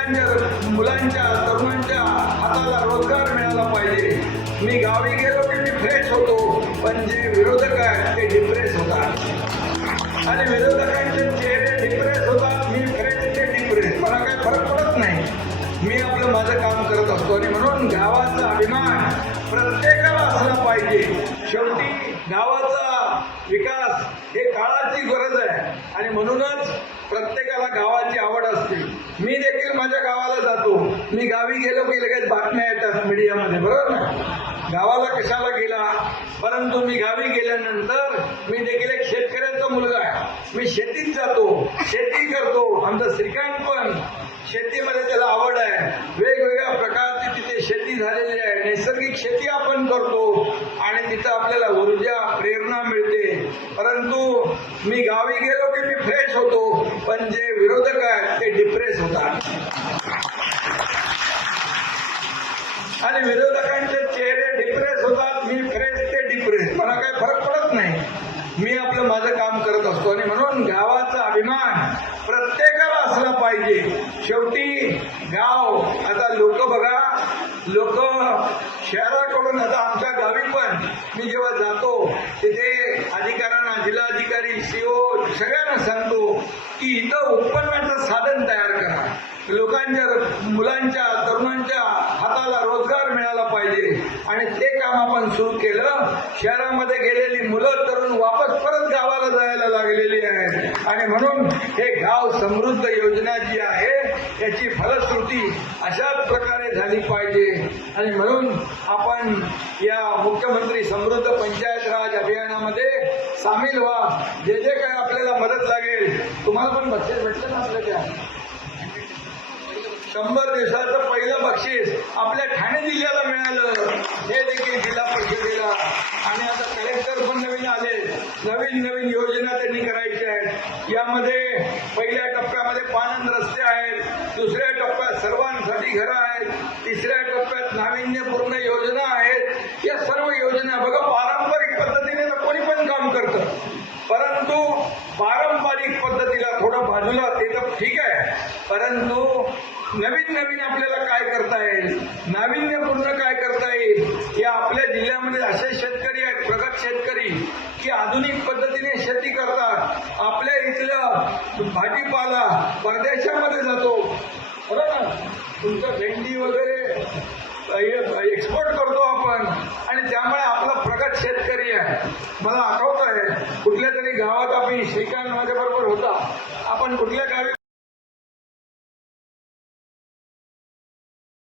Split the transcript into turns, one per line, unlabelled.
लोकांच्या मुलांच्या तरुणांच्या हाताला रोजगार मिळाला पाहिजे. मी गावी गेलो की मी फ्रेश होतो पण जे विरोधक आहेत ते डिप्रेस होतात. आणि विरोधकांचे चेहरे डिप्रेस होतात मी फ्रेश ते डिप्रेस मला काही फरक पडत नाही. मी आपलं माझं काम करत असतो. आणि म्हणून गावाचा अभिमान प्रत्येकाला असला पाहिजे. शेवटी गावाचा विकास हे काळाची गरज आहे. आणि म्हणूनच प्रत्येक गावाची आवड असते. मी देखील माझ्या गावाला जातो. मी गावी गेलो की लगेच बातम्या येतात मीडियामध्ये बरोबर ना? गावाला कशाला गेला? परंतु मी गावी गेल्यानंतर मी देखील एक शेतकऱ्यांचा मुलगा आहे. मी शेतीत जातो शेती करतो. आमचा श्रीकांत पण शेतीमध्ये त्याला आवड आहे. वेगवेगळ्या प्रकारची तिथे शेती झालेली आहे. नैसर्गिक शेती आपण करतो आणि तिथं आपल्याला ऊर्जा प्रेरणा मिळते. परंतु मी गावी गेलो की मी फ्रेश होतो. म्हणजे विरोधक आहेत ते डिप्रेस होतात. आणि विरोधकांचे चेहरे डिप्रेस होतात मी फ्रेश ते डिप्रेस मला काही फरक पडत नाही. मी आपलं माझं काम करत असतो. आणि म्हणून गावाचा अभिमान प्रत्येकाला असला पाहिजे. शेवटी गाव आता लोक बघा लोक शहराकडून आता आमच्या गावी पण मी जेव्हा जातो तिथे अधिकाऱ्यांना जिल्हाधिकारी सीओ सगळ्यांना सांगतो की इथं उत्पन्नाचं साधन तयार करा. लोकांच्या मुलांच्या तरुणांच्या हाताला रोजगार मिळाला पाहिजे. आणि ते काम आपण सुरू केलं शहरामध्ये गेलेली मुलं तरुण वापस परत गावाला जायला लागलेली आहे आणि म्हणून हे गाव समृद्ध योजना जी आहे याची फलश्रुती अशाच प्रकारे झाली पाहिजे. आणि म्हणून आपण या मुख्यमंत्री समृद्ध पंचायत राज अभियानामध्ये सामील व्हा. जे जे काय आपल्याला मदत लागेल तुम्हाला पण बक्षीस भेटलं ना त्या. शंभर दिवसाचं पहिलं बक्षीस आपल्या ठाणे जिल्ह्याला मिळालं. हे देखील जिल्हा परिषदेला. आणि आता कलेक्टर पण नवीन आले. नवीन नवीन योजना त्यांनी करायच्या आहेत. यामध्ये पहिल्या टप्प्यामध्ये पानंद रस्ते आहेत. दुसऱ्या टप्प्यात सर्वांसाठी घरं आहेत. तिसऱ्या टप्प्यात नाविन्यपूर्ण ठीक आहे. परंतु नवीन नवीन आपल्याला काय करता येईल नाविन्यपूर्ण काय करता येईल या आपल्या जिल्ह्यामध्ये असे शेतकरी आहेत प्रगत शेतकरी की आधुनिक पद्धतीने शेती करतात. आपल्या इथलं भाजीपाला परदेशामध्ये जातो. बरोबर तुमचं भेंडी वगैरे एक्सपोर्ट करतो आपण. आणि त्यामुळे आपला प्रगत शेतकरी आहे. मला आठवत आहे कुठल्या तरी गावात आम्ही श्रीकांत माझ्याबरोबर होता. आपण कुठल्या गावी